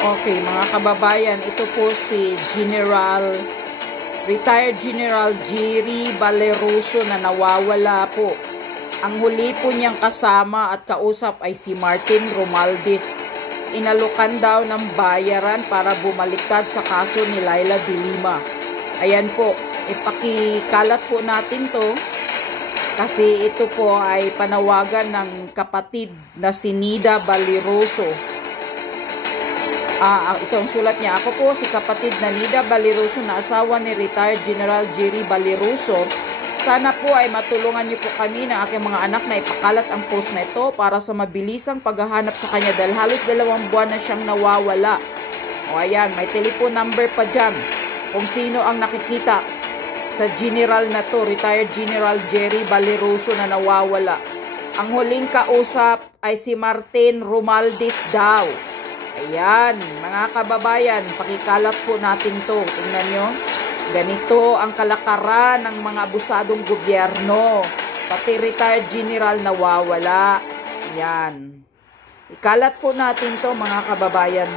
Okay, mga kababayan, ito po si Retired General Jerry Valeroso na nawawala po. Ang huli po niyang kasama at kausap ay si Martin Romualdez. Inalukan daw ng bayaran para bumaliktad sa kaso ni Leila de Lima. Ayan po, ipakikalat po natin to kasi ito po ay panawagan ng kapatid na si Nida Valeroso. Ito ang sulat niya. Ako po si kapatid na Nida Valeroso na asawa ni Retired General Jerry Valeroso. Sana po ay matulungan niyo po kami ng aking mga anak na ipakalat ang post na ito para sa mabilisang paghahanap sa kanya dahil halos 2 buwan na siyang nawawala. O ayan, may telephone number pa dyan kung sino ang nakikita sa general na to, Retired General Jerry Valeroso na nawawala. Ang huling kausap ay si Martin Romualdez daw. Ayan, mga kababayan, pakikalat po natin to. Tingnan nyo, ganito ang kalakaran ng mga abusadong gobyerno. Pati retired general nawawala. Ayan. Ikalat po natin to, mga kababayan.